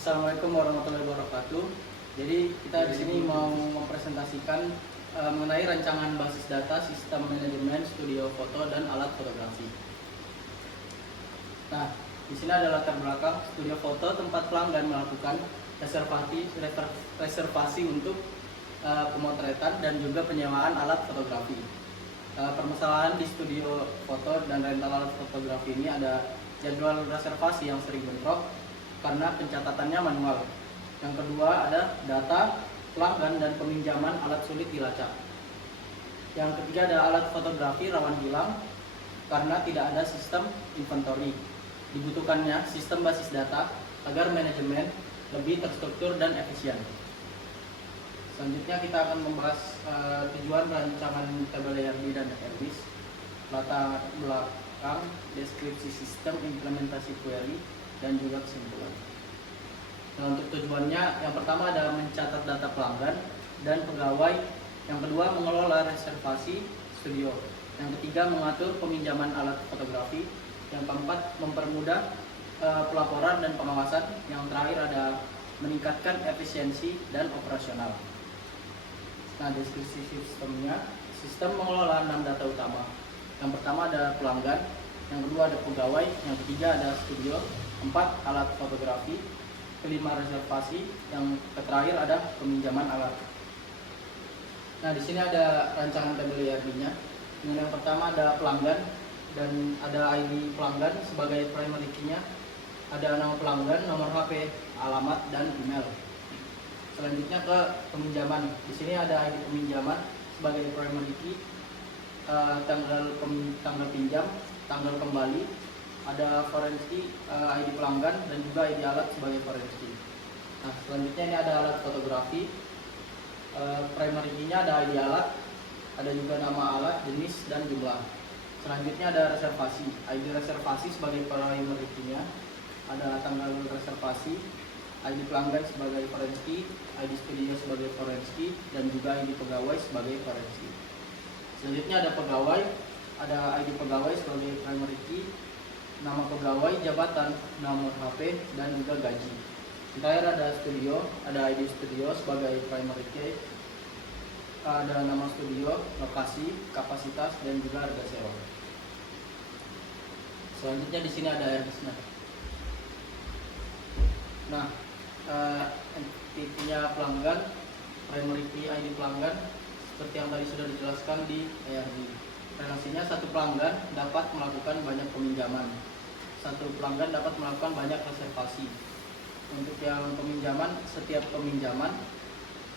Assalamualaikum warahmatullahi wabarakatuh. Jadi kita di sini mau mempresentasikan mengenai rancangan basis data sistem manajemen studio foto dan alat fotografi. Nah, di sini ada latar belakang studio foto tempat pelanggan melakukan reservasi untuk pemotretan dan juga penyewaan alat fotografi. Permasalahan di studio foto dan rental alat fotografi ini ada jadwal reservasi yang sering bentrok karena pencatatannya manual. Yang kedua ada data pelanggan dan peminjaman alat sulit dilacak. Yang ketiga ada alat fotografi rawan hilang karena tidak ada sistem inventory. Dibutuhkannya sistem basis data agar manajemen lebih terstruktur dan efisien. Selanjutnya kita akan membahas tujuan rancangan tabel ARB dan ARBIS, latar belakang, deskripsi sistem, implementasi query, dan juga kesimpulan. Nah, untuk tujuannya, yang pertama adalah mencatat data pelanggan dan pegawai. Yang kedua, mengelola reservasi studio. Yang ketiga, mengatur peminjaman alat fotografi. Yang keempat, mempermudah pelaporan dan pengawasan. Yang terakhir ada meningkatkan efisiensi dan operasional. Nah, deskripsi sistemnya, sistem mengelola 6 data utama. Yang pertama ada pelanggan, yang kedua ada pegawai, yang ketiga ada studio, 4 alat fotografi, kelima reservasi, yang terakhir ada peminjaman alat. Nah, di sini ada rancangan tabel ARB-nya. Yang pertama ada pelanggan dan ada ID pelanggan sebagai primary key-nya. Ada nama pelanggan, nomor HP, alamat, dan email. Selanjutnya ke peminjaman. Di sini ada ID peminjaman sebagai primary key, tanggal pinjam, tanggal kembali, ada foreign key, ID pelanggan, dan juga ID alat sebagai foreign key. Nah, selanjutnya ini ada alat fotografi. Primary key-nya ada ID alat, ada juga nama alat, jenis, dan jumlah. Selanjutnya ada reservasi. ID reservasi sebagai primary key-nya, ada tanggal reservasi, ID pelanggan sebagai foreign key, ID studio sebagai foreign key, dan juga ID pegawai sebagai foreign key. Selanjutnya ada pegawai, ada ID pegawai sebagai primary key, nama pegawai, jabatan, nomor HP, dan juga gaji. Terakhir ada studio, ada ID studio sebagai primary key, ada nama studio, lokasi, kapasitas, dan juga harga sewa. Selanjutnya di sini ada ARBIS-nya. Nah, entity-nya pelanggan, primary key ID pelanggan, seperti yang tadi sudah dijelaskan di ARB. Relasinya satu pelanggan dapat melakukan banyak peminjaman. Satu pelanggan dapat melakukan banyak reservasi. Untuk yang peminjaman, setiap peminjaman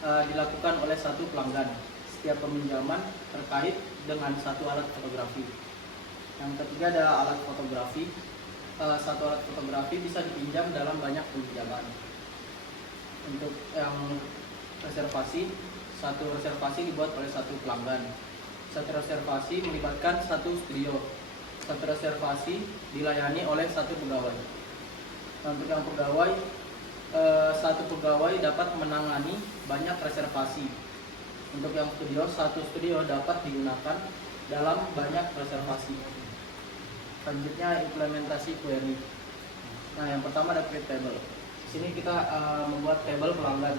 dilakukan oleh satu pelanggan. Setiap peminjaman terkait dengan satu alat fotografi. Yang ketiga adalah alat fotografi. Satu alat fotografi bisa dipinjam dalam banyak peminjaman. Untuk yang reservasi, satu reservasi dibuat oleh satu pelanggan. Satu reservasi melibatkan satu studio. Satu reservasi dilayani oleh satu pegawai. Untuk yang pegawai, satu pegawai dapat menangani banyak reservasi. Untuk yang studio, satu studio dapat digunakan dalam banyak reservasi. Selanjutnya implementasi query. Nah, yang pertama ada create table. Di sini kita membuat table pelanggan.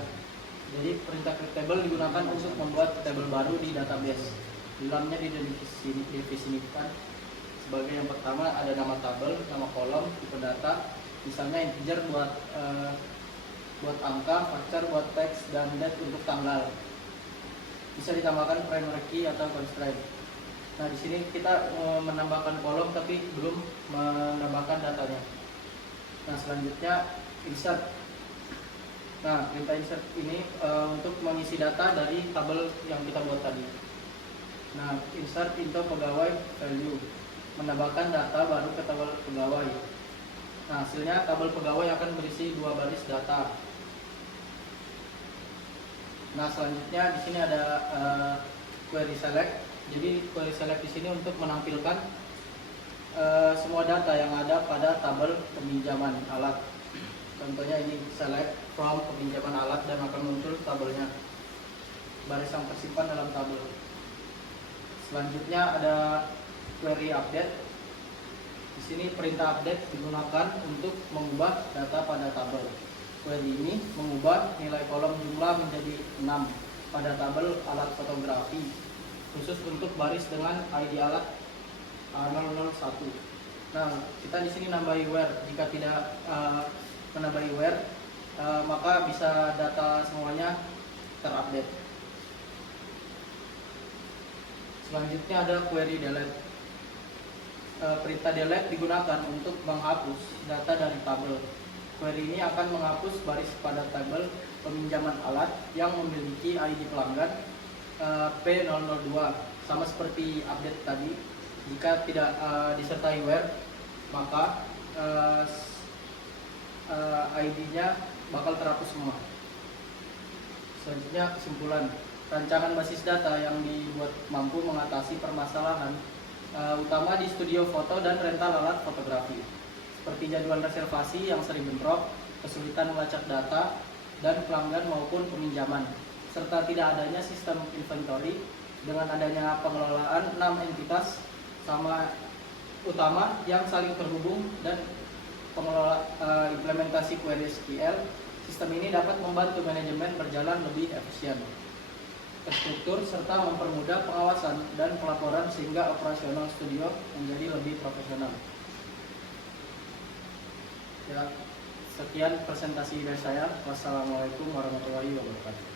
Jadi perintah create table digunakan untuk membuat table baru di database. Di dalamnya didefinisikan sebagai yang pertama ada nama tabel, nama kolom, tipe data, misalnya integer buat angka, vector buat teks, dan date untuk tanggal. Bisa ditambahkan primary key atau constraint. Nah, di sini kita menambahkan kolom tapi belum menambahkan datanya. Nah, selanjutnya insert. Nah, perintah insert ini untuk mengisi data dari tabel yang kita buat tadi. Nah, insert into pegawai value, menambahkan data baru ke tabel pegawai. Nah, hasilnya tabel pegawai akan berisi 2 baris data. Nah, selanjutnya di sini ada query select. Jadi query select di sini untuk menampilkan semua data yang ada pada tabel peminjaman alat. Contohnya ini select from peminjaman alat dan akan muncul tabelnya, baris yang tersimpan dalam tabel. Selanjutnya ada query update. Di sini perintah update digunakan untuk mengubah data pada tabel. Query ini mengubah nilai kolom jumlah menjadi 6 pada tabel alat fotografi khusus untuk baris dengan ID alat A001. Nah, kita di sini nambahi where. Jika tidak menambahi where, maka bisa data semuanya terupdate. Selanjutnya ada query delete. Perintah delete digunakan untuk menghapus data dari tabel. Query ini akan menghapus baris pada tabel peminjaman alat yang memiliki ID pelanggan P002, sama seperti update tadi. Jika tidak disertai where, maka ID-nya bakal terhapus semua. Selanjutnya kesimpulan. Rancangan basis data yang dibuat mampu mengatasi permasalahan utama di studio foto dan rental alat fotografi, seperti jadwal reservasi yang sering bentrok, kesulitan melacak data dan pelanggan maupun peminjaman, serta tidak adanya sistem inventory. Dengan adanya pengelolaan 6 entitas utama yang saling terhubung dan pengelola implementasi query SQL, sistem ini dapat membantu manajemen berjalan lebih efisien, terstruktur, serta mempermudah pengawasan dan pelaporan sehingga operasional studio menjadi lebih profesional. Ya, sekian presentasi dari saya. Wassalamualaikum warahmatullahi wabarakatuh.